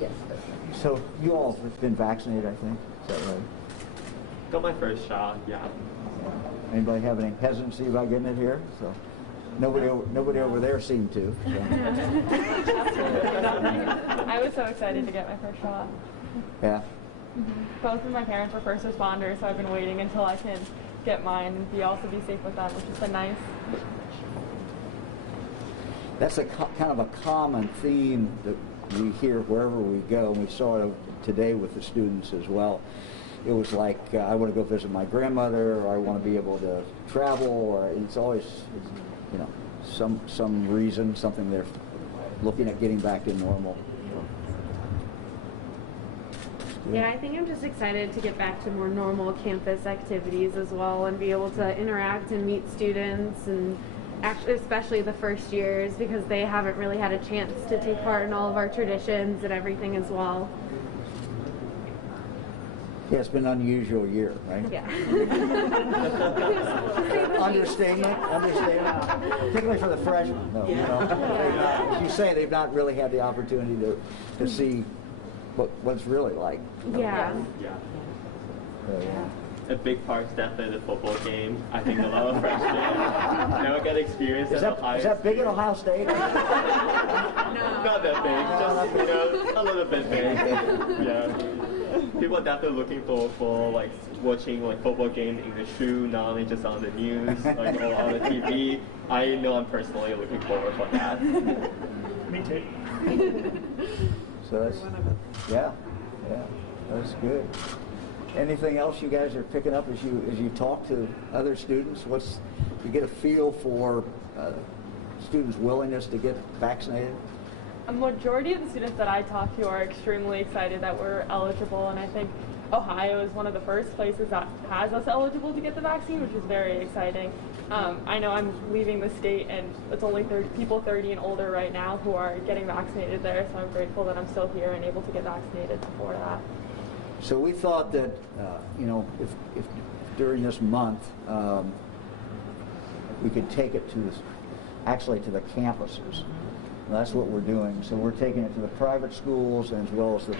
Yes. So you all have been vaccinated, I think. Is that right? Got my first shot, yeah. Anybody have any hesitancy about getting it here? So nobody over there seemed to. So. I was so excited to get my first shot. Yeah. Both of my parents were first responders, so I've been waiting until I can get mine and also be safe with them, which has been nice. That's a kind of a common theme that we hear wherever we go, and we saw it today with the students as well. It was like, I want to go visit my grandmother, or I want to be able to travel, or it's always, you know, some reason, something they're looking at getting back to normal. Yeah, I think I'm just excited to get back to more normal campus activities as well, and be able to interact and meet students, and actually especially the first years, because they haven't really had a chance to take part in all of our traditions and everything as well. Yeah, it's been an unusual year, right? Yeah. Understatement, particularly for the freshmen. No, you know, as you say, they've not really had the opportunity to see what's really like. Yeah. Yeah. Yeah. A big part is definitely the football game. I think a lot of freshmen never get experience at Ohio. Is that big at Ohio State? No. Not that big, just, you know, a little bit big. Yeah. People are definitely looking for like watching like football games in the shoe, not only just on the news, like or on the TV. I know I'm personally looking forward for that. Me too. So that's, yeah, that's good. Anything else you guys are picking up as you talk to other students? You get a feel for students' willingness to get vaccinated? A majority of the students that I talk to are extremely excited that we're eligible, and I think Ohio is one of the first places that has us eligible to get the vaccine, which is very exciting. I know I'm leaving the state, and it's only people 30 and older right now who are getting vaccinated there, so I'm grateful that I'm still here and able to get vaccinated before that. So we thought that, you know, if during this month we could take it to the campuses. And that's what we're doing. So we're taking it to the private schools as well as the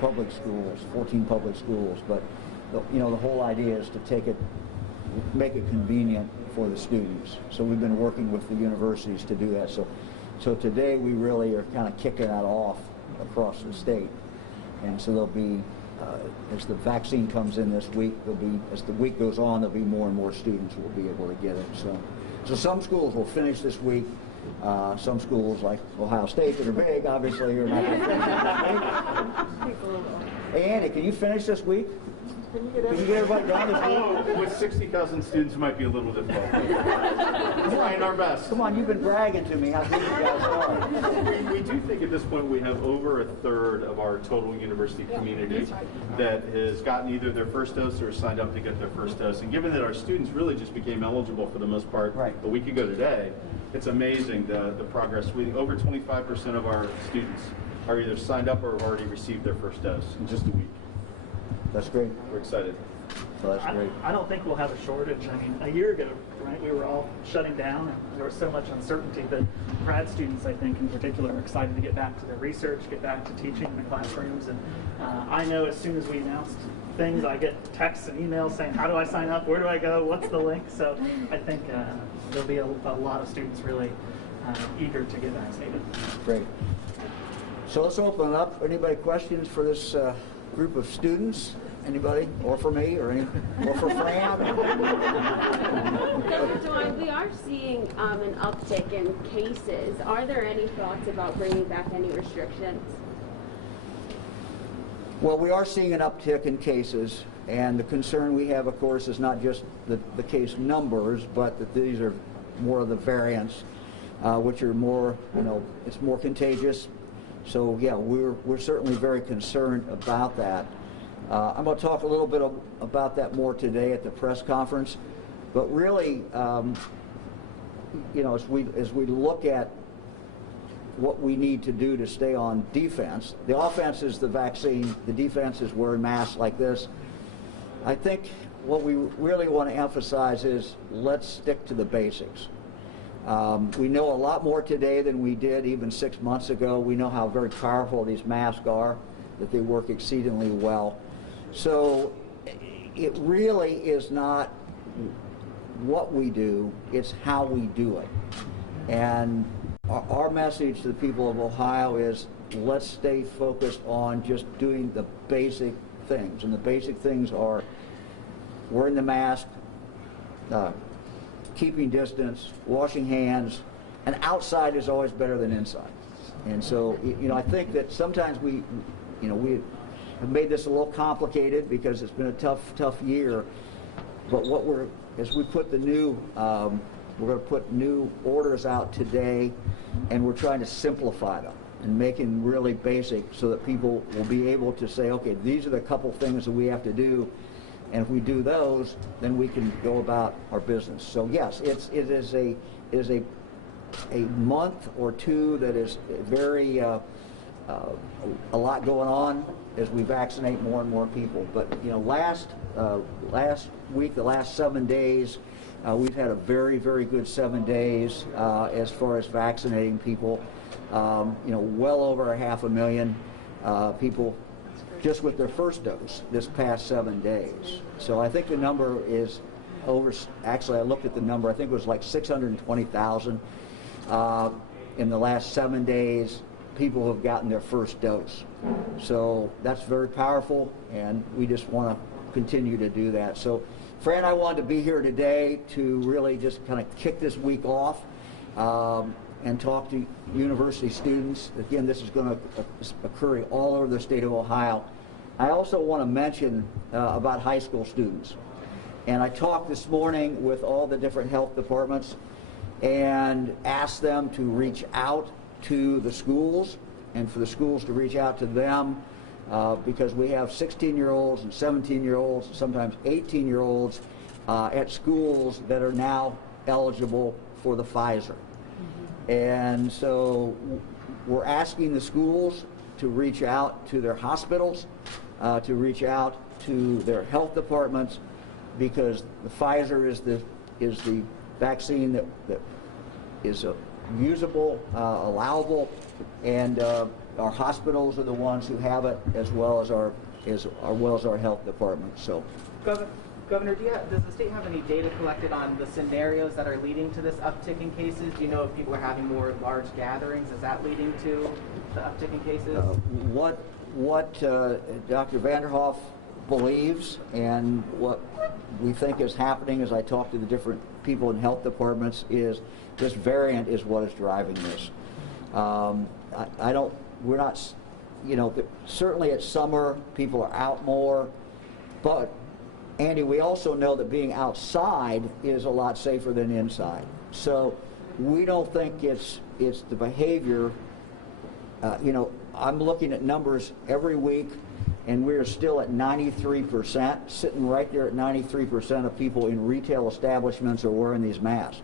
public schools, 14 public schools. But you know, the whole idea is to make it convenient for the students. So we've been working with the universities to do that. So today we really are kind of kicking that off across the state. And so there'll be, as the vaccine comes in this week, as the week goes on, there'll be more and more students who will be able to get it. So some schools will finish this week. Some schools like Ohio State that are big, obviously, are not going to finish this week. Hey, Andy, can you finish this week? Can you get everybody done this week? With 60,000 students, it might be a little difficult. We're trying our best. Come on, you've been bragging to me how good you guys are. We do think at this point we have over a third of our total university community that has gotten either their first dose or signed up to get their first dose. And given that our students really just became eligible for the most part a week ago today, it's amazing the progress. Over 25% of our students are either signed up or already received their first dose in just a week. That's great. We're excited. So that's great. I don't think we'll have a shortage. I mean, a year ago, right, we were all shutting down, and there was so much uncertainty that grad students, I think, in particular, are excited to get back to their research, get back to teaching in the classrooms. And I know as soon as we announced things, I get texts and emails saying, how do I sign up? Where do I go? What's the link? So I think there'll be a lot of students really eager to get vaccinated. Great. So let's open it up. Anybody questions for this group of students? Anybody? Or for me? Or for Fran? Dr. DeWine, we are seeing an uptick in cases. Are there any thoughts about bringing back any restrictions? Well, we are seeing an uptick in cases, and the concern we have, of course, is not just the case numbers, but that these are more of the variants, which are more, you know, it's more contagious. So yeah, we're certainly very concerned about that. I'm going to talk a little bit about that more today at the press conference, but really, you know, as we look at what we need to do to stay on defense, the offense is the vaccine, the defense is wearing masks like this. I think what we really want to emphasize is let's stick to the basics. We know a lot more today than we did even 6 months ago. We know how very powerful these masks are, that they work exceedingly well. So it really is not what we do, it's how we do it. And our message to the people of Ohio is, let's stay focused on just doing the basic things. And the basic things are wearing the mask, keeping distance, washing hands, and outside is always better than inside. And so, I think that sometimes we have made this a little complicated because it's been a tough year. But as we put the new, we're going to put new orders out today, and we're trying to simplify them and make them really basic so that people will be able to say, okay, these are the couple things that we have to do, and if we do those, then we can go about our business. So yes, it is a month or two that is very a lot going on as we vaccinate more and more people. But last week, the last 7 days, we've had a very, very good 7 days as far as vaccinating people. Well over 500,000 people just with their first dose this past 7 days. So I think the number is over. Actually, I looked at the number. I think it was like 620,000 in the last 7 days. People have gotten their first dose. So that's very powerful, and we just want to continue to do that. So Fran, I wanted to be here today to really just kind of kick this week off and talk to university students. Again, this is going to occur all over the state of Ohio. I also want to mention about high school students. And I talked this morning with all the different health departments and asked them to reach out to the schools and for the schools to reach out to them because we have 16-year-olds and 17-year-olds and sometimes 18-year-olds at schools that are now eligible for the Pfizer. And so we're asking the schools to reach out to their hospitals, to reach out to their health departments, because the Pfizer is the vaccine that is usable, allowable, and our hospitals are the ones who have it, as well as our health department. So, Governor, does the state have any data collected on the scenarios that are leading to this uptick in cases? Do you know if people are having more large gatherings? Is that leading to the uptick in cases? What Dr. Vanderhoff believes and what we think is happening, as I talk to the different people in health departments, is this variant is what is driving this. We're not, certainly it's summer, people are out more, but Andy, we also know that being outside is a lot safer than inside. So we don't think it's the behavior. I'm looking at numbers every week, and we're still at 93%, sitting right there at 93% of people in retail establishments are wearing these masks.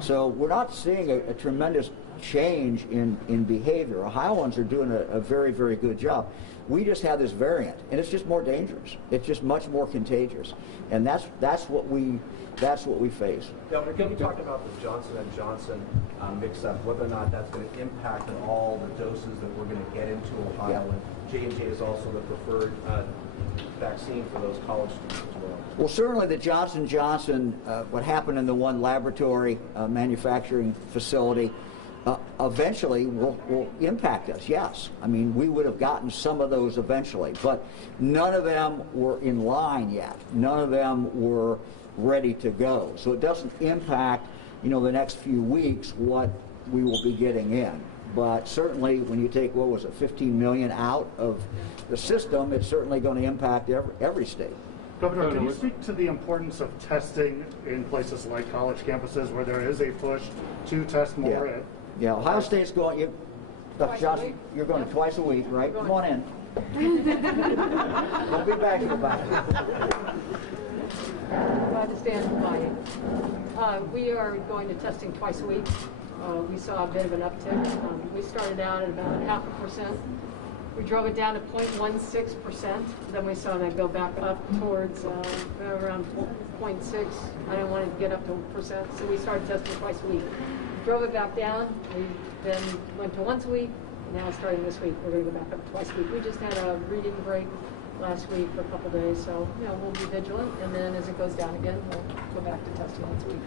So we're not seeing a tremendous change in behavior. Ohioans are doing a very, very good job. We just have this variant, and it's just more dangerous. It's just much more contagious, and that's what we face. Governor, can you talk about the Johnson & Johnson mix-up, whether or not that's going to impact on all the doses that we're going to get into Ohio? Yeah. And J&J is also the preferred vaccine for those college students as well. Well, certainly the Johnson & Johnson, what happened in the one laboratory manufacturing facility, eventually will impact us, yes. I mean, we would have gotten some of those eventually, but none of them were in line yet. None of them were ready to go. So it doesn't impact, the next few weeks what we will be getting in. But certainly when you take, 15 million out of the system, it's certainly going to impact every state. Governor, can you speak to the importance of testing in places like college campuses where there is a push to test more? Yeah, Ohio State's going, Dr. Johnson, you're going twice a week, right? Come on in. Don't be back in the back. Glad to stand by. We are going to testing twice a week. We saw a bit of an uptick. We started out at about 0.5%. We drove it down to 0.16%. Then we saw that go back up towards around 0.6. I didn't want it to get up to 1%, so we started testing twice a week. drove it back down. We then went to once a week. Now starting this week, we're going to go back up twice a week. We just had a reading break last week for a couple days, so we'll be vigilant. And then as it goes down again, we'll go back to testing once a week.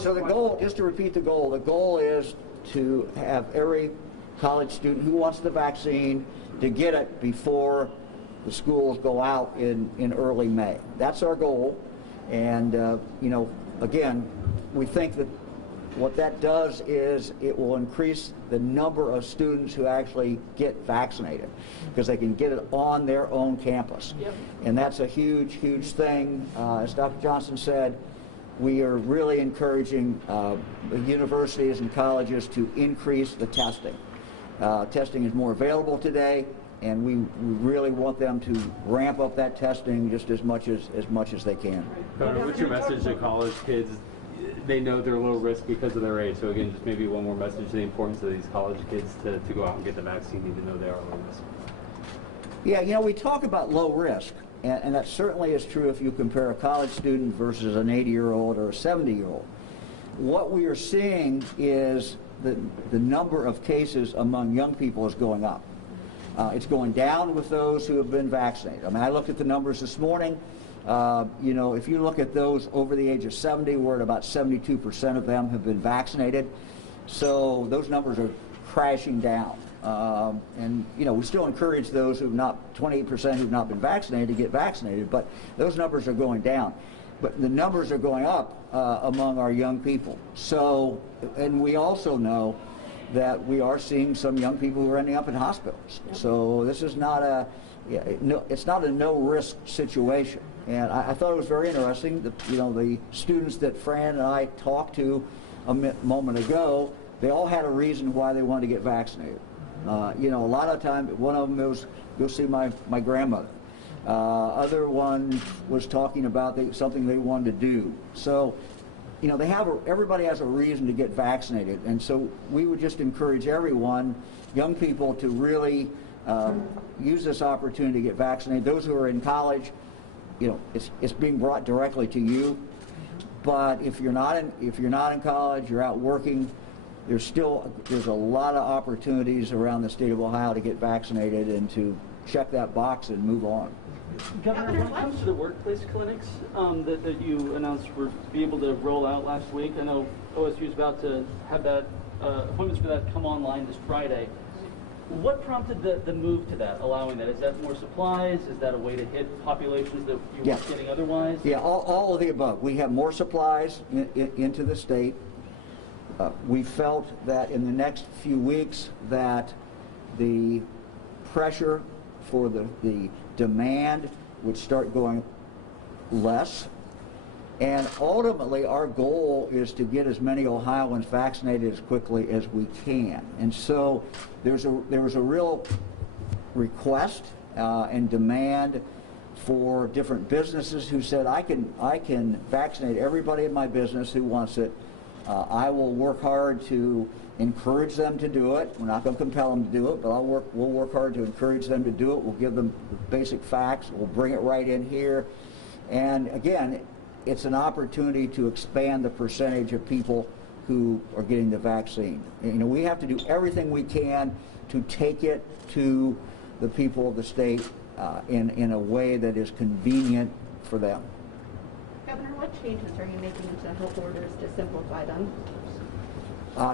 So the goal, just to repeat the goal is to have every college student who wants the vaccine to get it before the schools go out in early May. That's our goal. And, again, we think that what that does is it will increase the number of students who actually get vaccinated because they can get it on their own campus. Yep. And that's a huge, huge thing. As Dr. Johnson said, we are really encouraging the universities and colleges to increase the testing. Testing is more available today, and we really want them to ramp up that testing just as much as they can. What's your message to college kids? They know they're low risk because of their age. So again, just maybe one more message to the importance of these college kids to go out and get the vaccine even though they are low risk. Yeah, we talk about low risk, and that certainly is true if you compare a college student versus an 80-year-old or a 70-year-old. What we are seeing is the number of cases among young people is going up. It's going down with those who have been vaccinated. I mean, I looked at the numbers this morning. If you look at those over the age of 70, we're at about 72% of them have been vaccinated. So those numbers are crashing down. We still encourage those who've not, 28% who've not been vaccinated to get vaccinated, but those numbers are going down. But the numbers are going up among our young people. So, and we also know that we are seeing some young people who are ending up in hospitals. So this is not it's not a no-risk situation. And I thought it was very interesting that, the students that Fran and I talked to a moment ago, they all had a reason why they wanted to get vaccinated. A lot of times, one of them was go see my grandmother. Other one was talking about something they wanted to do. So, everybody has a reason to get vaccinated. And so we would just encourage everyone, young people, to really use this opportunity to get vaccinated. Those who are in college, it's being brought directly to you. But if you're not in college, you're out working, there's a lot of opportunities around the state of Ohio to get vaccinated and to check that box and move on. Governor, when it comes to the workplace clinics that you announced were to be able to roll out last week, I know OSU is about to have that appointments for that come online this Friday. What prompted the move to that, allowing that? Is that more supplies? Is that a way to hit populations that you weren't getting otherwise? Yeah, all of the above. We have more supplies into the state. We felt that in the next few weeks that the pressure for the demand would start going less. And ultimately, our goal is to get as many Ohioans vaccinated as quickly as we can. And so there was a real request and demand for different businesses who said, I can vaccinate everybody in my business who wants it. I will work hard to encourage them to do it. We're not going to compel them to do it, but we'll work hard to encourage them to do it. We'll give them the basic facts. We'll bring it right in here. And again, it's an opportunity to expand the percentage of people who are getting the vaccine. We have to do everything we can to take it to the people of the state in a way that is convenient for them. Governor, what changes are you making to health orders to simplify them?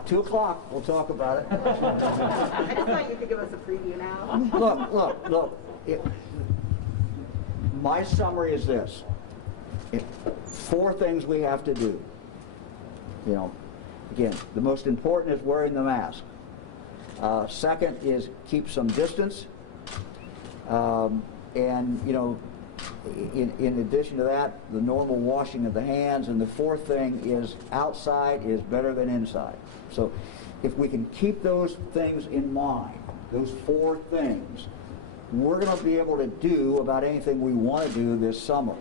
2 o'clock, we'll talk about it. I just thought you could give us a preview now. Look. My summary is this. 4 things we have to do. Again, the most important is wearing the mask. Second is keep some distance. In addition to that, the normal washing of the hands. And the 4th thing is outside is better than inside. So if we can keep those things in mind, those 4 things, we're going to be able to do about anything we want to do this summer.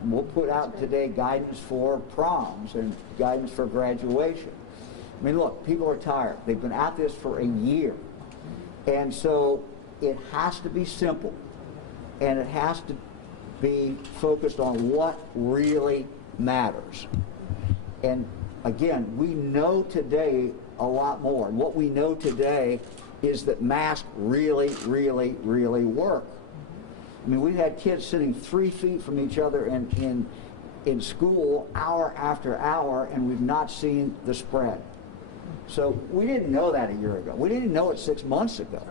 And we'll put out today guidance for proms and guidance for graduation. I mean, look, people are tired. They've been at this for a year. And so it has to be simple. And it has to be focused on what really matters. And again, we know today a lot more. And what we know today is that masks really, really, really work. I mean, we've had kids sitting 3 feet from each other in school hour after hour, and we've not seen the spread. So we didn't know that a year ago. We didn't know it 6 months ago,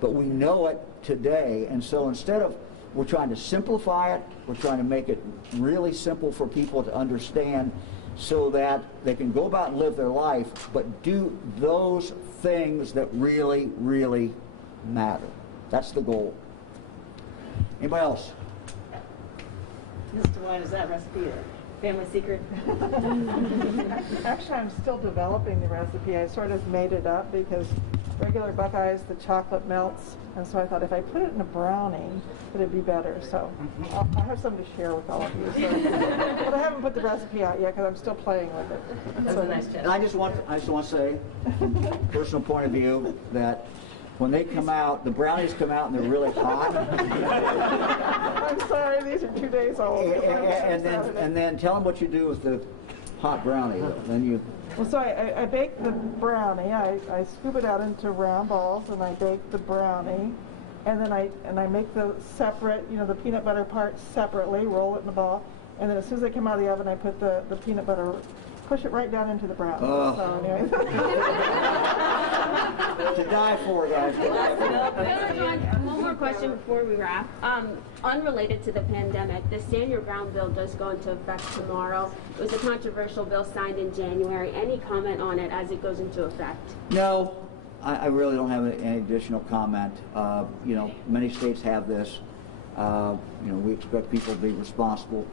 but we know it today. And so instead of, we're trying to simplify it, we're trying to make it really simple for people to understand so that they can go about and live their life, but do those things that really, really matter. That's the goal. Anybody else? Mr. DeWine, is that recipe a family secret? Actually, I'm still developing the recipe. I sort of made it up because regular Buckeyes, the chocolate melts, and so I thought if I put it in a brownie, it'd be better. So I'll have something to share with all of you. So. But I haven't put the recipe out yet because I'm still playing with it. That's a nice test. And I just want to say, from a personal point of view, that when they come out, the brownies come out and they're really hot. I'm sorry, these are 2 days old. And then tell them what you do with the hot brownie. Then you. Well, so I bake the brownie. I scoop it out into round balls, and I bake the brownie, and then I make the separate, the peanut butter part separately, roll it in the ball, and then as soon as they come out of the oven, I put the peanut butter, push it right down into the brownie. Oh. So anyway. To die for, guys. One more question before we wrap. Unrelated to the pandemic, the Stand Your Ground bill does go into effect tomorrow. It was a controversial bill signed in January. Any comment on it as it goes into effect? No, I really don't have any additional comment. Many states have this. We expect people to be responsible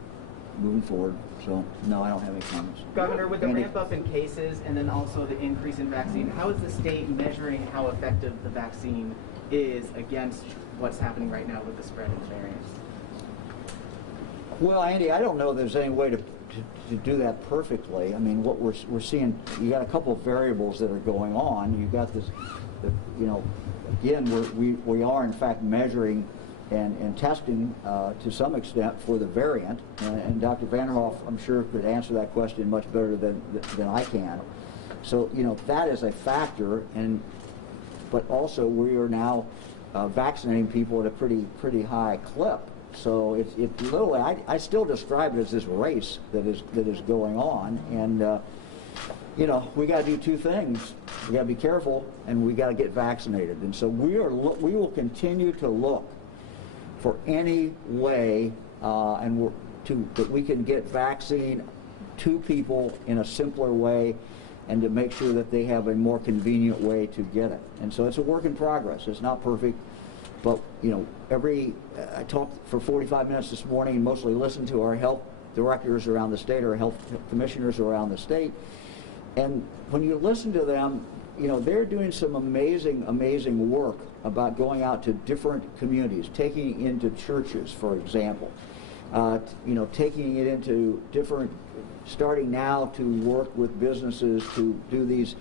moving forward. So, no, I don't have any comments. Governor, with the Andy? ramp up in cases and then also the increase in vaccine, how is the state measuring how effective the vaccine is against what's happening right now with the spread of the variants? Well, Andy, I don't know if there's any way to do that perfectly. I mean, what we're seeing, you got a couple of variables that are going on. You got this, again, we are in fact measuring and testing to some extent for the variant, and Dr. Vanderhoff, I'm sure, could answer that question much better than I can. So, that is a factor, but also we are now vaccinating people at a pretty high clip. So it's literally, I still describe it as this race that is going on, and we got to do two things. We got to be careful, and we got to get vaccinated. And so we will continue to look for any way that we can get vaccine to people in a simpler way, and to make sure that they have a more convenient way to get it. And so it's a work in progress. It's not perfect, but I talked for 45 minutes this morning and mostly listened to our health directors around the state, or health commissioners around the state. And when you listen to them, they're doing some amazing work about going out to different communities, taking it into churches, for example, taking it into different, starting now to work with businesses to do these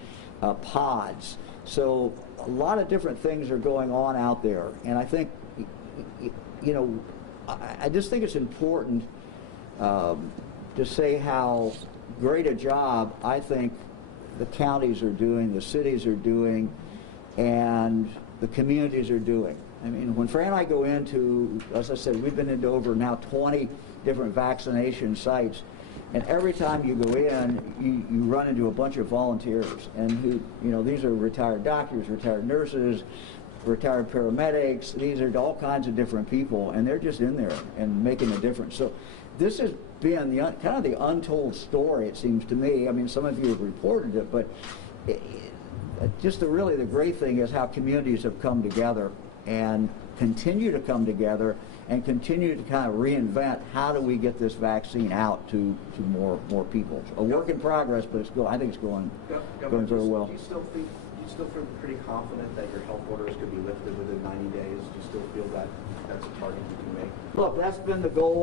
pods. So a lot of different things are going on out there, and I think, I just think it's important to say how great a job I think the counties are doing, the cities are doing, and the communities are doing. I mean, when Fran and I go into, as I said, we've been into over now 20 different vaccination sites, and every time you go in, you run into a bunch of volunteers, and these are retired doctors, retired nurses, retired paramedics. These are all kinds of different people, and they're just in there and making a difference. So this has been kind of the untold story, it seems to me. I mean, some of you have reported it, but really the great thing is how communities have come together and continue to come together and continue to kind of reinvent how do we get this vaccine out to more people. A work in progress, but I think it's going very well. Do you still feel pretty confident that your health orders could be lifted within 90 days? Do you still feel that that's a target you can make? Look, that's been the goal.